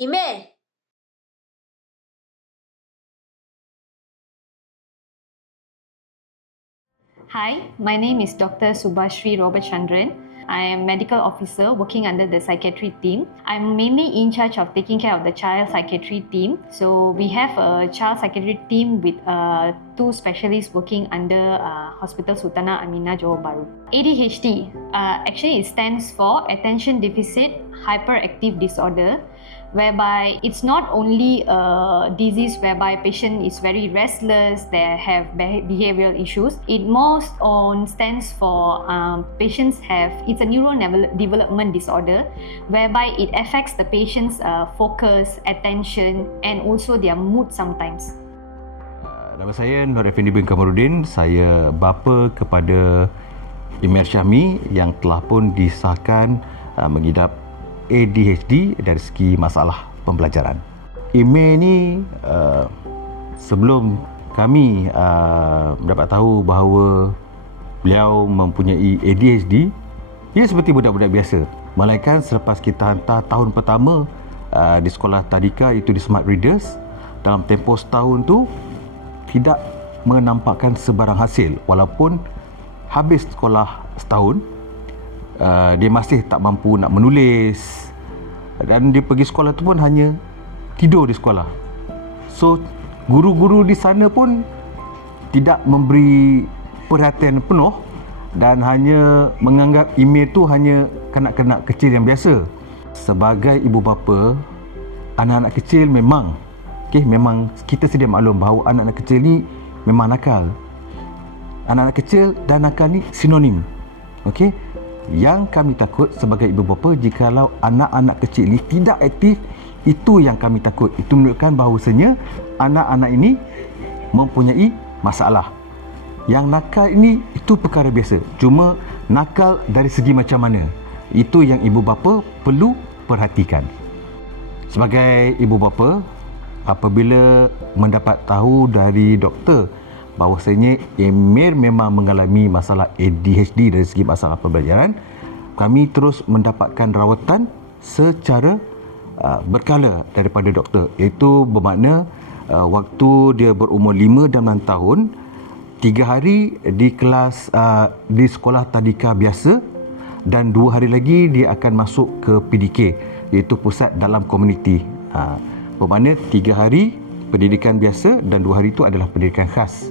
Email. Hi, my name is Dr. Subhashri Robert Chandran. I am medical officer working under the psychiatry team. I'm mainly in charge of taking care of the child psychiatry team. So we have a child psychiatry team with two specialists working under Hospital Sultanah Aminah Johor Bahru. ADHD, actually it stands for Attention Deficit Hyperactive Disorder, whereby it's not only a disease whereby patient is very restless, they have behavioral issues. It most on stands for patients have, it's a neurodevelopment disorder whereby it affects the patient's focus, attention and also their mood sometimes. Nama saya Nur Effendi bin Kamarudin. Saya bapa kepada Imer Syahmi yang telah pun disahkan mengidap ADHD dari segi masalah pembelajaran. Imer ni sebelum kami mendapat tahu bahawa beliau mempunyai ADHD, ia seperti budak-budak biasa. Melainkan selepas kita hantar tahun pertama di sekolah tadika, iaitu di Smart Readers, dalam tempoh setahun tu tidak menampakkan sebarang hasil. Walaupun habis sekolah setahun, dia masih tak mampu nak menulis dan dia pergi sekolah tu pun hanya tidur di sekolah. So guru-guru di sana pun tidak memberi perhatian penuh dan hanya menganggap Imer tu hanya kanak-kanak kecil yang biasa. Sebagai ibu bapa, anak-anak kecil memang memang kita sedia maklum bahawa anak-anak kecil ni memang nakal. Anak-anak kecil dan nakal ni sinonim. Okey. Yang kami takut sebagai ibu bapa, jikalau anak-anak kecil ni tidak aktif, itu yang kami takut. Itu menunjukkan bahawasanya anak-anak ini mempunyai masalah. Yang nakal ini itu perkara biasa. Cuma nakal dari segi macam mana, itu yang ibu bapa perlu perhatikan. Sebagai ibu bapa, apabila mendapat tahu dari doktor bahawasanya Imer memang mengalami masalah ADHD dari segi masalah pembelajaran, kami terus mendapatkan rawatan secara berkala daripada doktor. Iaitu bermakna waktu dia berumur 5 dan 6 tahun, 3 hari di kelas di sekolah tadika biasa dan 2 hari lagi dia akan masuk ke PDK, iaitu pusat dalam komuniti. Bermakna 3 hari pendidikan biasa dan 2 hari itu adalah pendidikan khas.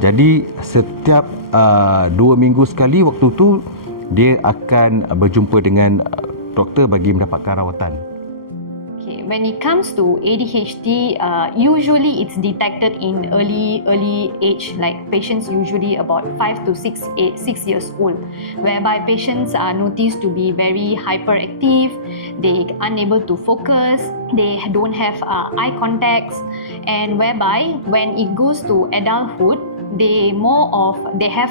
Jadi setiap 2 minggu sekali waktu tu dia akan berjumpa dengan doktor bagi mendapatkan rawatan. Okay, when it comes to ADHD, usually it's detected in early age, like patients usually about 5 to 6 years old, whereby patients are noticed to be very hyperactive, they unable to focus, they don't have eye contacts, and whereby when it goes to adulthood, they have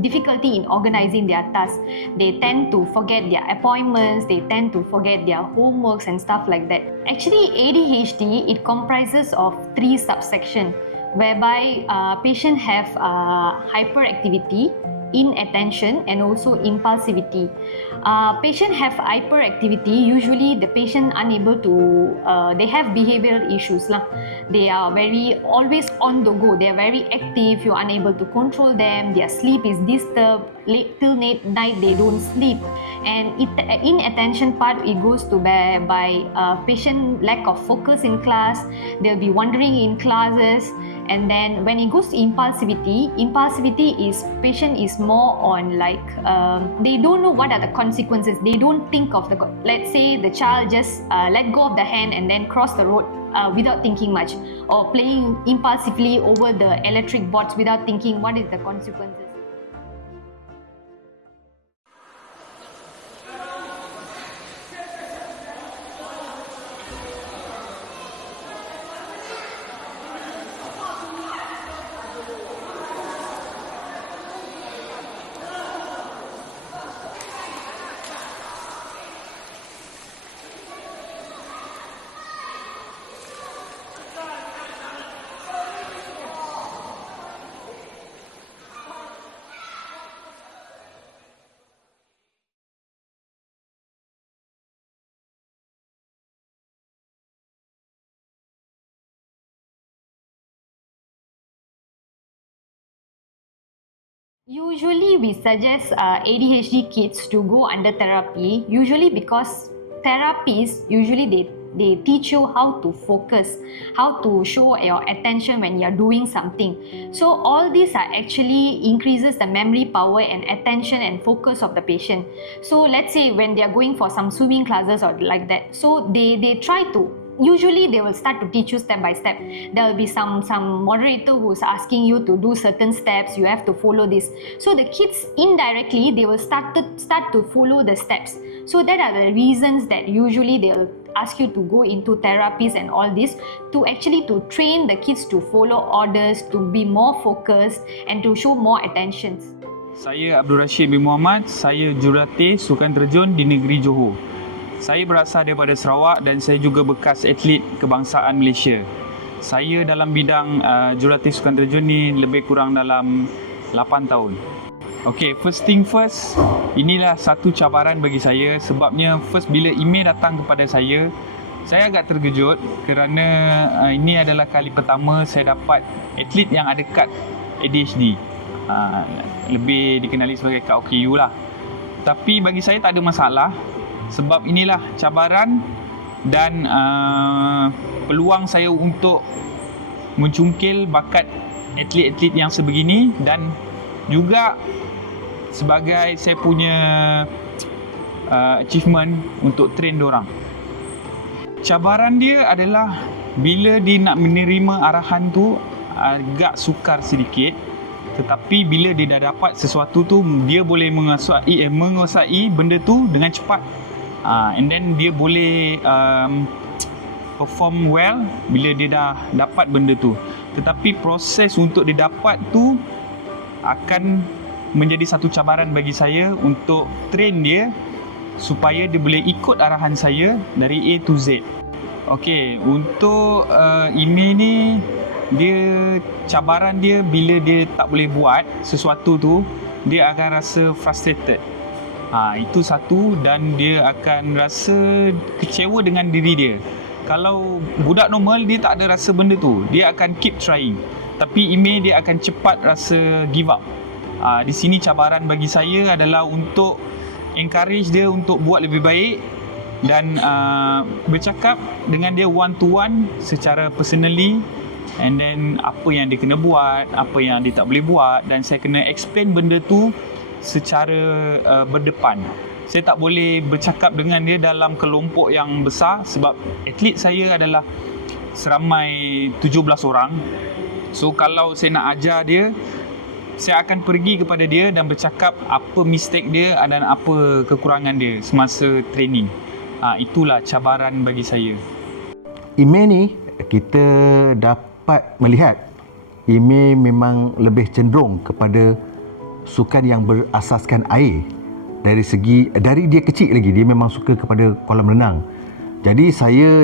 difficulty in organizing their tasks. They tend to forget their appointments, they tend to forget their homeworks and stuff like that. Actually, ADHD, it comprises of 3 subsections, whereby patient have hyperactivity, inattention and also impulsivity. Patient have hyperactivity, usually the patient unable to, they have behavioral issues lah. They are very always on the go, they are very active, you are unable to control them, their sleep is disturbed, late till night they don't sleep. And inattention part, it goes to by patient lack of focus in class, they'll be wandering in classes. And then when it goes to impulsivity is patient is more on like they don't know what are the consequences. They don't think of let's say the child just let go of the hand and then cross the road without thinking much, or playing impulsively over the electric boards without thinking what is the consequences. Usually, we suggest ADHD kids to go under therapy. Usually, because therapies usually they teach you how to focus, how to show your attention when you're doing something. So all these are actually increases the memory power and attention and focus of the patient. So let's say when they are going for some swimming classes or like that, so they try to, usually they will start to teach you step by step. There will be some moderator who's asking you to do certain steps, you have to follow this. So the kids indirectly they will start to follow the steps. So that are the reasons that usually they'll ask you to go into therapies and all this, to actually to train the kids to follow orders, to be more focused and to show more attentions. Saya Abdul Rashid bin Muhammad, saya jurulatih sukan terjun di negeri Johor. Saya berasal daripada Sarawak dan saya juga bekas atlet kebangsaan Malaysia. Saya dalam bidang jurulatih sukan terjun ni lebih kurang dalam 8 tahun. Okay, first thing first, inilah satu cabaran bagi saya sebabnya first bila email datang kepada saya agak terkejut kerana ini adalah kali pertama saya dapat atlet yang ada kad ADHD. Lebih dikenali sebagai kad OKU lah. Tapi bagi saya tak ada masalah sebab inilah cabaran dan peluang saya untuk mencungkil bakat atlet-atlet yang sebegini dan juga sebagai saya punya achievement untuk train diorang. Cabaran dia adalah bila dia nak menerima arahan tu agak sukar sedikit, tetapi bila dia dah dapat sesuatu tu dia boleh menguasai benda tu dengan cepat. And then dia boleh perform well bila dia dah dapat benda tu. Tetapi proses untuk dia dapat tu akan menjadi satu cabaran bagi saya untuk train dia supaya dia boleh ikut arahan saya dari A to Z. Okey, untuk email ni dia cabaran dia bila dia tak boleh buat sesuatu tu, dia akan rasa frustrated. Itu satu, dan dia akan rasa kecewa dengan diri dia. Kalau budak normal dia tak ada rasa benda tu, dia akan keep trying. Tapi email dia akan cepat rasa give up. Di sini cabaran bagi saya adalah untuk encourage dia untuk buat lebih baik dan bercakap dengan dia one to one secara personally, and then apa yang dia kena buat, apa yang dia tak boleh buat, dan saya kena explain benda tu secara berdepan. Saya tak boleh bercakap dengan dia dalam kelompok yang besar sebab atlet saya adalah seramai 17 orang. So kalau saya nak ajar dia, saya akan pergi kepada dia dan bercakap apa mistake dia dan apa kekurangan dia semasa training. Itulah cabaran bagi saya. Email ni kita dapat melihat Email memang lebih cenderung kepada sukan yang berasaskan air. Dari dia kecil lagi dia memang suka kepada kolam renang. Jadi saya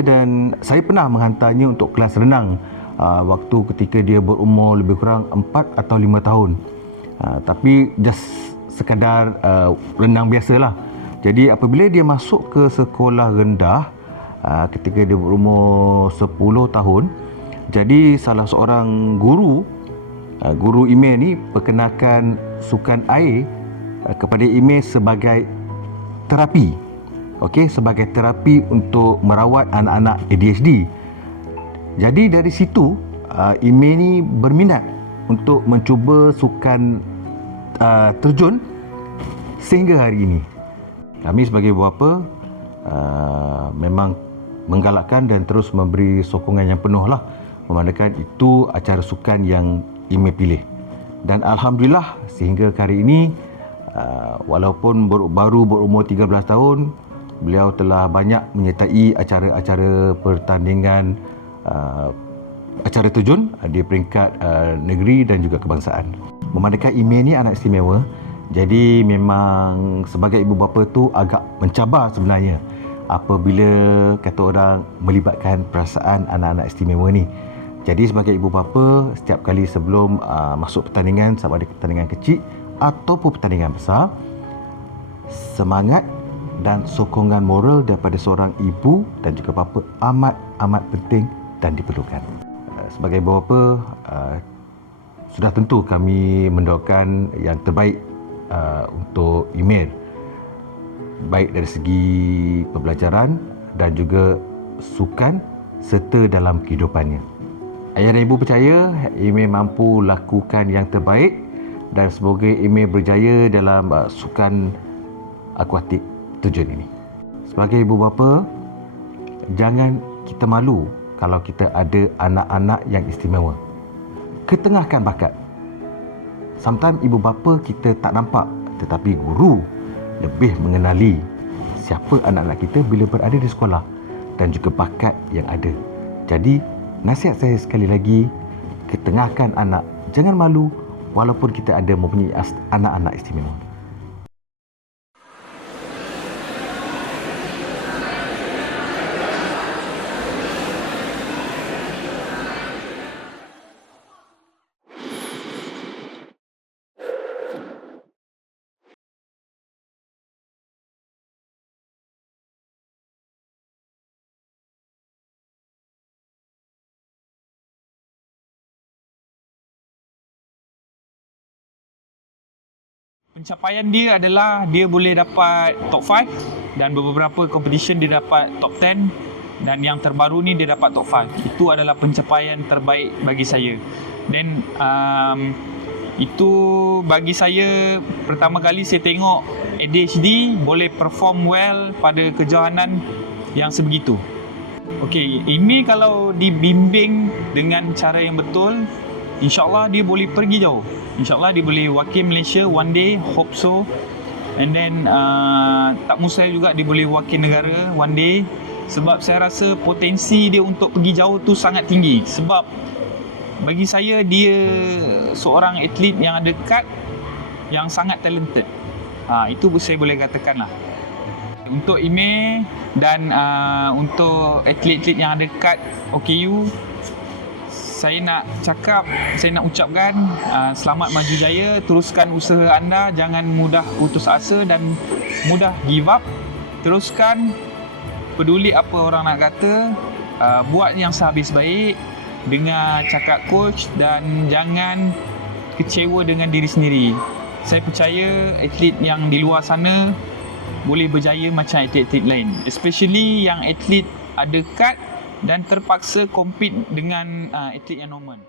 pernah menghantarnya untuk kelas renang waktu ketika dia berumur lebih kurang 4 atau 5 tahun. Tapi just sekadar renang biasalah. Jadi apabila dia masuk ke sekolah rendah ketika dia berumur 10 tahun, jadi salah seorang guru Email ni perkenalkan sukan air kepada Email sebagai terapi. Okey, sebagai terapi untuk merawat anak-anak ADHD. Jadi dari situ Email ni berminat untuk mencuba sukan terjun sehingga hari ini. Kami sebagai bapa memang menggalakkan dan terus memberi sokongan yang penuh lah, memandangkan itu acara sukan yang Email pilih. Dan Alhamdulillah sehingga hari ini walaupun baru berumur 13 tahun, beliau telah banyak menyertai acara-acara pertandingan acara terjun di peringkat negeri dan juga kebangsaan. Memandangkan Email ni anak istimewa, jadi memang sebagai ibu bapa tu agak mencabar sebenarnya apabila kata orang melibatkan perasaan anak-anak istimewa ni. Jadi sebagai ibu bapa, setiap kali sebelum masuk pertandingan, sama ada pertandingan kecil ataupun pertandingan besar, semangat dan sokongan moral daripada seorang ibu dan juga bapa amat penting dan diperlukan. Sebagai ibu bapa, sudah tentu kami mendoakan yang terbaik untuk Emir, baik dari segi pembelajaran dan juga sukan serta dalam kehidupannya. Ayah dan ibu percaya Emir mampu lakukan yang terbaik dan semoga Emir berjaya dalam sukan akuatik terjun ini. Sebagai ibu bapa, jangan kita malu kalau kita ada anak-anak yang istimewa. Ketengahkan bakat. Sometimes ibu bapa kita tak nampak, tetapi guru lebih mengenali siapa anak-anak kita bila berada di sekolah dan juga bakat yang ada. Jadi, nasihat saya sekali lagi, ketengahkan anak. Jangan malu walaupun kita ada mempunyai anak-anak istimewa. Pencapaian dia adalah dia boleh dapat top 5 dan beberapa competition dia dapat top 10 dan yang terbaru ni dia dapat top 5. Itu adalah pencapaian terbaik bagi saya. Dan itu bagi saya pertama kali saya tengok ADHD boleh perform well pada kejohanan yang sebegitu. Okey, ini kalau dibimbing dengan cara yang betul, InsyaAllah dia boleh pergi jauh. InsyaAllah dia boleh wakil Malaysia one day, hope so. And then tak mustahil juga dia boleh wakil negara one day. Sebab saya rasa potensi dia untuk pergi jauh tu sangat tinggi. Sebab bagi saya dia seorang atlet yang ada kad yang sangat talented. Itu saya boleh katakan lah. Untuk Emir dan untuk atlet-atlet yang ada kad OKU, saya nak ucapkan selamat maju jaya, teruskan usaha anda, jangan mudah putus asa dan mudah give up. Teruskan, peduli apa orang nak kata, buat yang sehabis baik, dengar cakap coach dan jangan kecewa dengan diri sendiri. Saya percaya atlet yang di luar sana boleh berjaya macam atlet-atlet lain, especially yang atlet ada kad dan terpaksa compete dengan atlet yang normal.